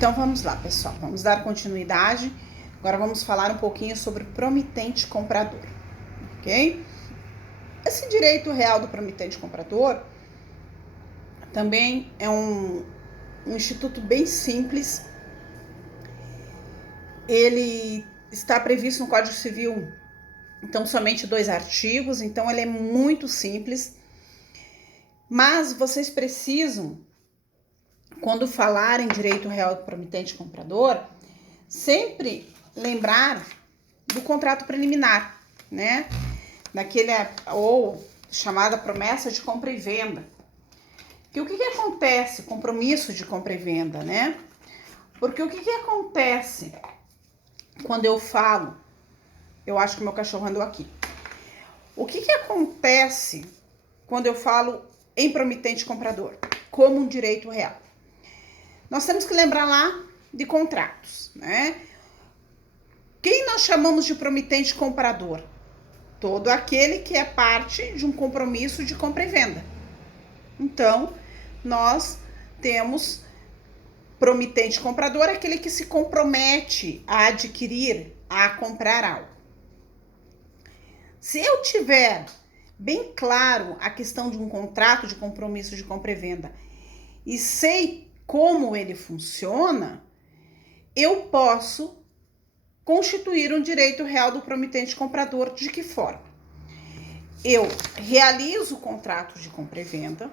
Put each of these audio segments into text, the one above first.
Então vamos lá, pessoal, vamos dar continuidade. Agora vamos falar um pouquinho sobre o promitente comprador, ok? Esse direito real do promitente comprador também é um instituto bem simples. Ele está previsto no Código Civil, então somente 2 artigos, então ele é muito simples. Mas vocês precisam, quando falarem direito real do promitente comprador, sempre lembrar do contrato preliminar, né? Daquele, ou chamada promessa de compra e venda. Que o que acontece? Compromisso de compra e venda, né? Porque o que acontece quando eu falo? Eu acho que meu cachorro andou aqui. O que acontece quando eu falo em promitente comprador, como um direito real? Nós temos que lembrar lá de contratos, né? Quem nós chamamos de promitente comprador? Todo aquele que é parte de um compromisso de compra e venda. Então, nós temos promitente comprador, aquele que se compromete a adquirir, a comprar algo. Se eu tiver bem claro a questão de um contrato de compromisso de compra e venda e sei como ele funciona, eu posso constituir um direito real do promitente comprador. De que forma? Eu realizo o contrato de compra e venda,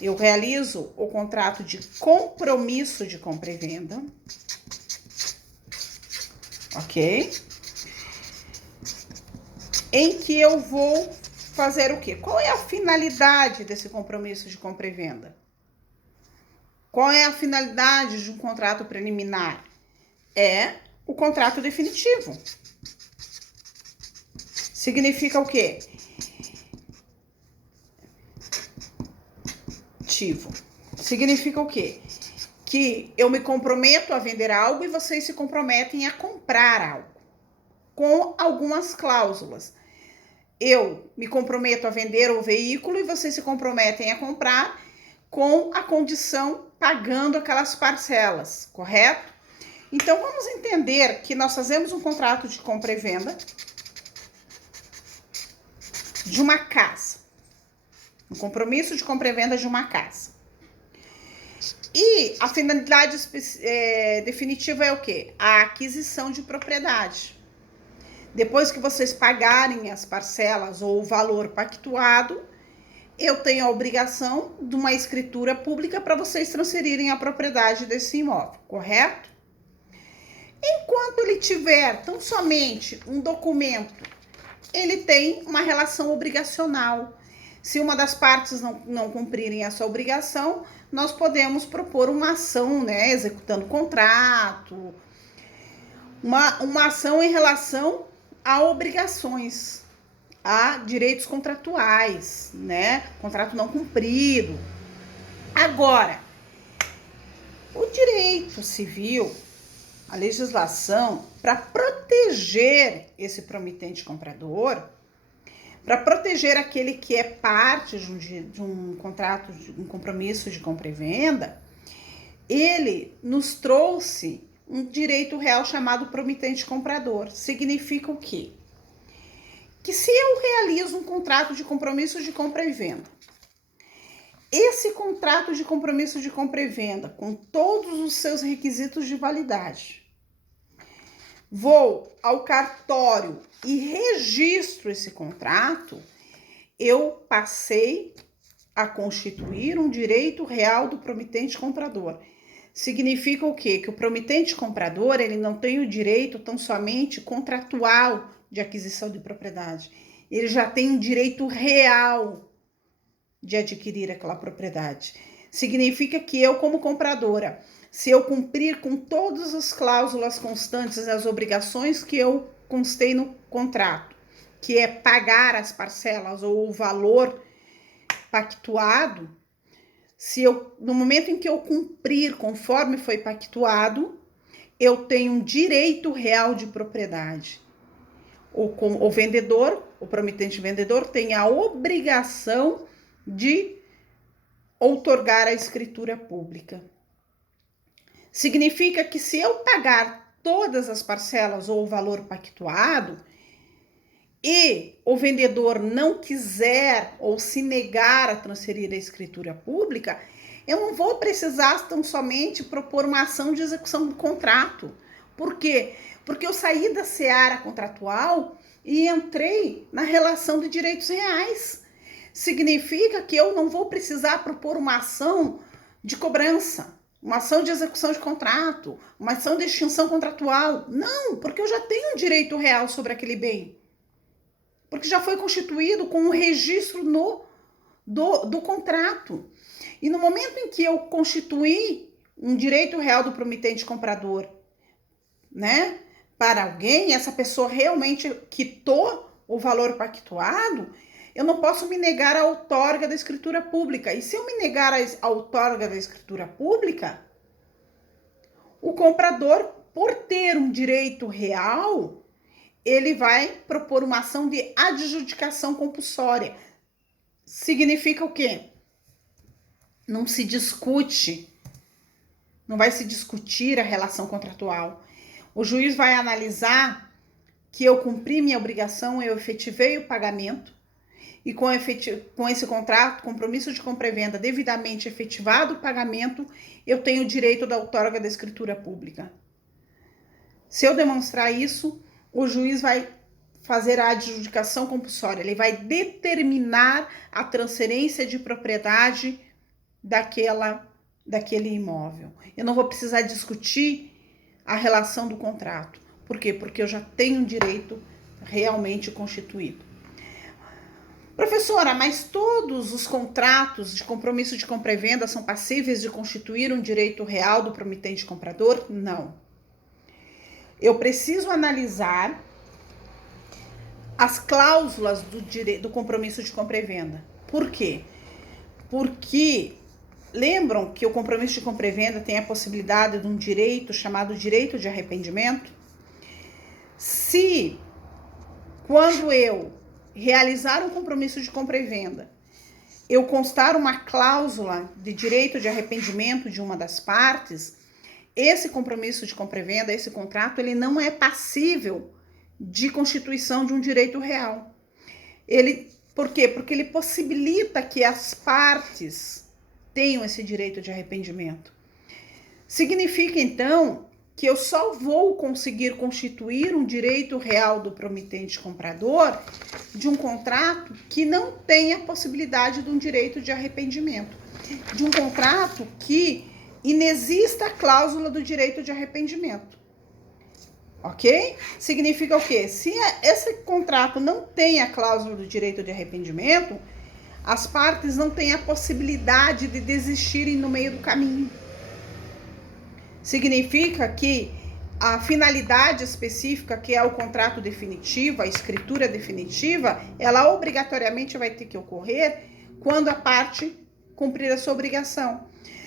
eu realizo o contrato de compromisso de compra e venda, ok? Em que eu vou fazer o quê? Qual é a finalidade desse compromisso de compra e venda? Qual é a finalidade de um contrato preliminar? É o contrato definitivo. Significa o quê? Significa o quê? Que eu me comprometo a vender algo e vocês se comprometem a comprar algo, com algumas cláusulas. Eu me comprometo a vender o veículo e vocês se comprometem a comprar com a condição pagando aquelas parcelas, correto? Então, vamos entender que nós fazemos um contrato de compra e venda de uma casa. Um compromisso de compra e venda de uma casa. E a finalidade definitiva é o quê? A aquisição de propriedade. Depois que vocês pagarem as parcelas ou o valor pactuado, eu tenho a obrigação de uma escritura pública para vocês transferirem a propriedade desse imóvel, correto? Enquanto ele tiver tão somente um documento, ele tem uma relação obrigacional. Se uma das partes não cumprirem essa obrigação, nós podemos propor uma ação, né, executando contrato, uma ação em relação a obrigações, a direitos contratuais, né, contrato não cumprido. Agora, o direito civil, a legislação, para proteger esse promitente comprador, para proteger aquele que é parte de um contrato, de um compromisso de compra e venda, ele nos trouxe um direito real chamado promitente comprador. Significa o quê? Que se eu realizo um contrato de compromisso de compra e venda, esse contrato de compromisso de compra e venda, com todos os seus requisitos de validade, vou ao cartório e registro esse contrato, eu passei a constituir um direito real do promitente comprador. Significa o quê? Que o promitente comprador, ele não tem o direito tão somente contratual de aquisição de propriedade. Ele já tem um direito real de adquirir aquela propriedade. Significa que eu, como compradora, se eu cumprir com todas as cláusulas constantes e as obrigações que eu constei no contrato, que é pagar as parcelas ou o valor pactuado, no momento em que eu cumprir conforme foi pactuado, eu tenho um direito real de propriedade. O vendedor, o promitente vendedor, tem a obrigação de outorgar a escritura pública. Significa que se eu pagar todas as parcelas ou o valor pactuado e o vendedor não quiser ou se negar a transferir a escritura pública, eu não vou precisar tão somente propor uma ação de execução do contrato. Por quê? Porque eu saí da seara contratual e entrei na relação de direitos reais. Significa que eu não vou precisar propor uma ação de cobrança, uma ação de execução de contrato, uma ação de extinção contratual. Não, porque eu já tenho um direito real sobre aquele bem. Porque já foi constituído com um registro do contrato. E no momento em que eu constituí um direito real do promitente comprador, né, para alguém, essa pessoa realmente quitou o valor pactuado, eu não posso me negar a outorga da escritura pública. E se eu me negar a outorga da escritura pública, o comprador, por ter um direito real, ele vai propor uma ação de adjudicação compulsória. Significa o quê? Não se discute, não vai se discutir a relação contratual. O juiz vai analisar que eu cumpri minha obrigação, eu efetivei o pagamento, e com esse contrato, compromisso de compra e venda devidamente efetivado o pagamento, eu tenho o direito da outorga da escritura pública. Se eu demonstrar isso, o juiz vai fazer a adjudicação compulsória, ele vai determinar a transferência de propriedade daquele imóvel. Eu não vou precisar discutir a relação do contrato. Por quê? Porque eu já tenho um direito realmente constituído. Professora, mas todos os contratos de compromisso de compra e venda são passíveis de constituir um direito real do promitente comprador? Não. Eu preciso analisar as cláusulas do compromisso de compra e venda. Por quê? Porque lembram que o compromisso de compra e venda tem a possibilidade de um direito chamado direito de arrependimento? Se, quando eu realizar um compromisso de compra e venda, eu constar uma cláusula de direito de arrependimento de uma das partes, esse compromisso de compra e venda, esse contrato, ele não é passível de constituição de um direito real. Por quê? Porque ele possibilita que as partes tenham esse direito de arrependimento. Significa, então, que eu só vou conseguir constituir um direito real do promitente comprador de um contrato que não tenha possibilidade de um direito de arrependimento, de um contrato que inexista a cláusula do direito de arrependimento. Ok? Significa o quê? Se esse contrato não tem a cláusula do direito de arrependimento, as partes não têm a possibilidade de desistirem no meio do caminho. Significa que a finalidade específica, que é o contrato definitivo, a escritura definitiva, ela obrigatoriamente vai ter que ocorrer quando a parte cumprir a sua obrigação.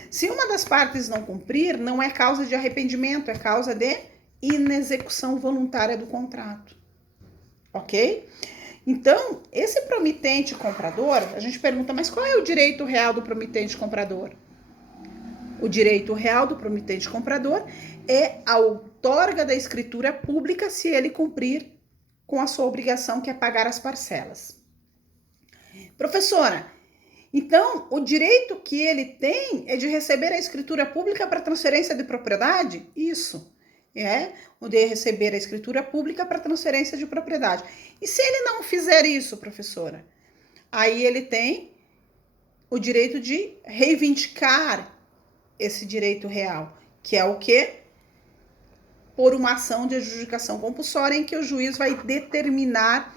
Se uma das partes não cumprir, não é causa de arrependimento, é causa de inexecução voluntária do contrato. Ok? Então, esse promitente comprador, a gente pergunta, mas qual é o direito real do promitente comprador? O direito real do promitente comprador é a outorga da escritura pública se ele cumprir com a sua obrigação, que é pagar as parcelas. Professora, então o direito que ele tem é de receber a escritura pública para transferência de propriedade? Isso, o de receber a escritura pública para transferência de propriedade. E se ele não fizer isso, professora? Aí ele tem o direito de reivindicar esse direito real, que é o quê? Por uma ação de adjudicação compulsória em que o juiz vai determinar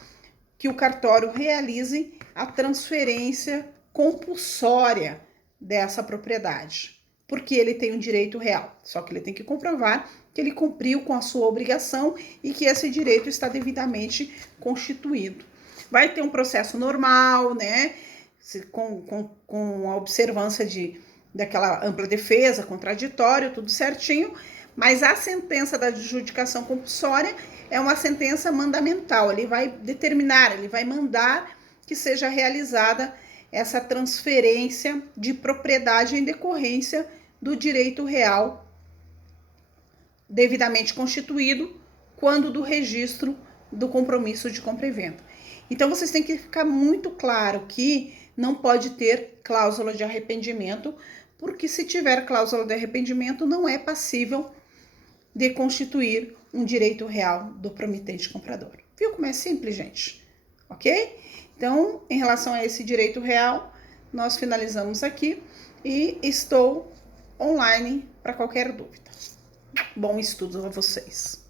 que o cartório realize a transferência compulsória dessa propriedade, porque ele tem um direito real, só que ele tem que comprovar que ele cumpriu com a sua obrigação e que esse direito está devidamente constituído. Vai ter um processo normal, né, com a observância daquela ampla defesa, contraditório, tudo certinho, mas a sentença da adjudicação compulsória é uma sentença mandamental, ele vai determinar, ele vai mandar que seja realizada essa transferência de propriedade em decorrência do direito real devidamente constituído quando do registro do compromisso de compra e venda. Então, vocês têm que ficar muito claro que não pode ter cláusula de arrependimento, porque se tiver cláusula de arrependimento, não é passível de constituir um direito real do promitente comprador. Viu como é simples, gente? Ok? Então, em relação a esse direito real, nós finalizamos aqui e estou online para qualquer dúvida. Bom estudo a vocês.